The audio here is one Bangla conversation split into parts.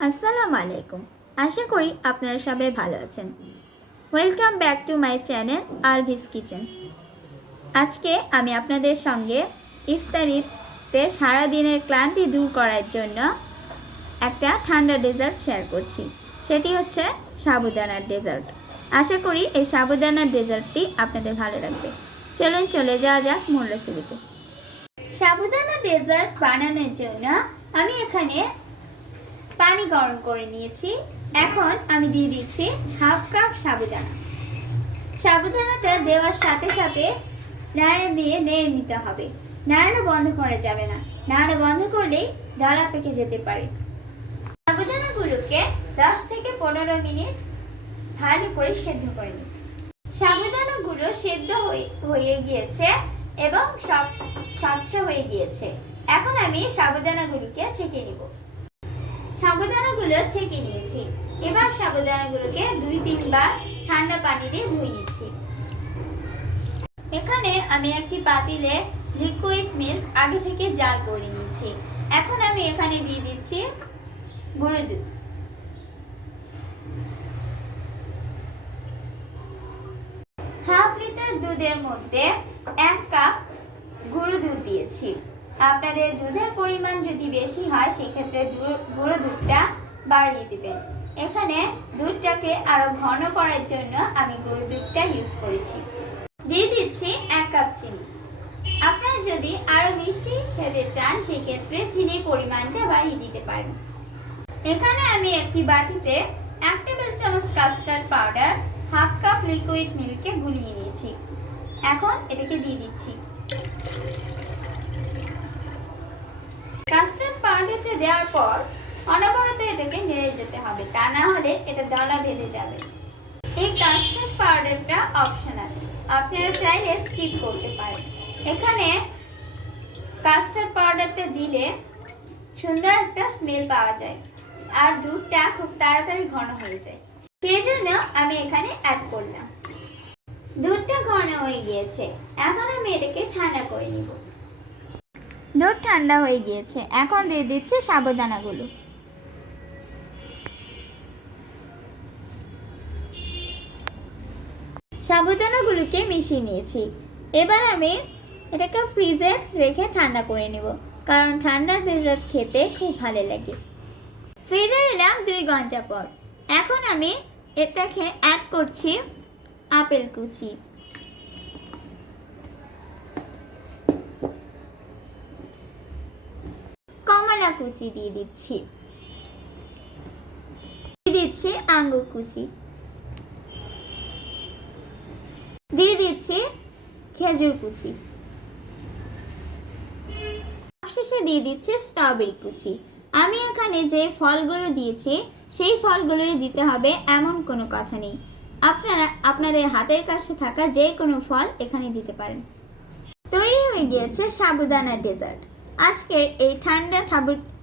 আসসালামু আলাইকুম। আশা করি আপনারা সবাই ভালো আছেন। Welcome back to my channel Alvi's kitchen. আজকে আমি আপনাদের সঙ্গে ইফতারিতে সারাদিনের ক্লান্তি দূর করার জন্য একটা ঠান্ডা ডেজার্ট শেয়ার করছি। সেটি হচ্ছে সাবুদানার ডেজার্ট। আশা করি এই সাবুদানার ডেজার্টটি আপনাদের ভালো লাগবে। চলুন চলে যাওয়া যাক মূল রেসিপিতে। সাবুদানা ডেজার্ট বানানোর জন্য আমি এখানে পানি গরম করে নিয়েছি। এখন আমি দিয়ে দিচ্ছি হাফ কাপ সাবুদানা। সাবুদানাটা দেওয়ার সাথে সাথে নাড়া দিয়ে নেড়ে নিতে হবে। নাড়ানো বন্ধ করা যাবে না, নাড়া বন্ধ করলেই দলা পেকে যেতে পারে। সাবুদানাগুলোকে 10 থেকে 15 মিনিট ভালো করে সেদ্ধ করে নিন। সাবুদানাগুলো সেদ্ধ হয়ে গিয়েছে এবং সব স্বচ্ছ হয়ে গিয়েছে। এখন আমি সাবুদানাগুলোকে ছেঁকে নিব। সাবুদানাগুলো ছেঁকে নিয়েছি। এবার সাবুদানাগুলোকে 2-3 বার ঠান্ডা পানি দিয়ে ধুয়ে নিচ্ছি। এখানে আমি একটি পাতিলে লিকুইড মিল্ক আগে থেকে জাল করে নিয়েছি। এখন আমি এখানে দিয়ে দিচ্ছি গুঁড়ো দুধ। হাফ লিটার দুধের মধ্যে 1 কাপ গুঁড়ো দুধ দিয়েছি। আপনাদের দুধের পরিমাণ যদি বেশি হয় সেক্ষেত্রে গুঁড়ো দুধটা বাড়িয়ে দিবেন। এখানে দুধটাকে আরো ঘন করার জন্য আমি গুঁড়ো দুধটা ইউজ করেছি। দিয়ে দিচ্ছি 1 কাপ চিনি। আপনারা যদি আরো মিষ্টি খেতে চান সেক্ষেত্রে চিনির পরিমাণটা বাড়িয়ে দিতে পারেন। এখানে আমি একটি বাটিতে 1 টেবিল চামচ custard powder half cup liquid মিল্কে গুলিয়ে নিয়েছি। এখন এটাকে দিয়ে দিচ্ছি। কাস্টার্ড পাউডারটা দেওয়ার পর অনবরত এটাকে নেড়ে যেতে হবে, তা না হলে এটা দলা বেঁধে যাবে। এই কাস্টার্ড পাউডারটা অপশনাল, আপনারা চাইলে স্কিপ করতে পারেন। এখানে কাস্টার্ড পাউডারটা দিলে সুন্দর একটা স্মেল পাওয়া যায় আর দুধটা খুব তাড়াতাড়ি ঘন হয়ে যায়। সেই জন্য আমি এখানে অ্যাড করলাম। দুধটা ঘন হয়ে গিয়েছে। এখন আমি এটাকে ঠান্ডা করে নিব। দুধ ঠান্ডা হয়ে গিয়েছে। এখন দিয়ে দিচ্ছি সাবুদানাগুলো। সাবুদানাগুলোকে মিশিয়ে নিয়েছি। এবার আমি এটাকে ফ্রিজে রেখে ঠান্ডা করে নেব, কারণ ঠান্ডা ডেজার্ট খেতে খুব ভালো লাগে। ফিরে এলাম 2 ঘন্টা পর। এখন আমি এটাকে অ্যাড করছি আপেল কুচি, কমলা কুচি দিয়ে দিচ্ছি, দিয়ে দিচ্ছি আঙ্গুর কুচি, দিয়ে দিচ্ছি খেজুর কুচি, শেষে দিয়ে দিচ্ছি স্ট্রবেরি কুচি। আমি এখানে যে ফলগুলো দিয়েছি সেই ফলগুলোই দিতে হবে এমন কোনো কথা নেই। আপনারা আপনাদের হাতের কাছে থাকা যে কোনো ফল এখানে দিতে পারেন। তৈরি হয়ে গিয়েছে সাবুদানার ডেজার্ট। আজকের এই ঠান্ডা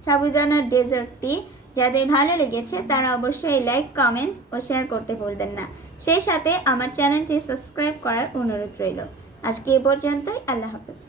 সাবুদানার ডেজার্টটি যাদের ভালো লেগেছে তারা অবশ্যই লাইক, কমেন্টস ও শেয়ার করতে ভুলবেন না। সেই সাথে আমার চ্যানেলটি সাবস্ক্রাইব করার অনুরোধ রইল। আজকে এ পর্যন্তই। আল্লাহ হাফেজ।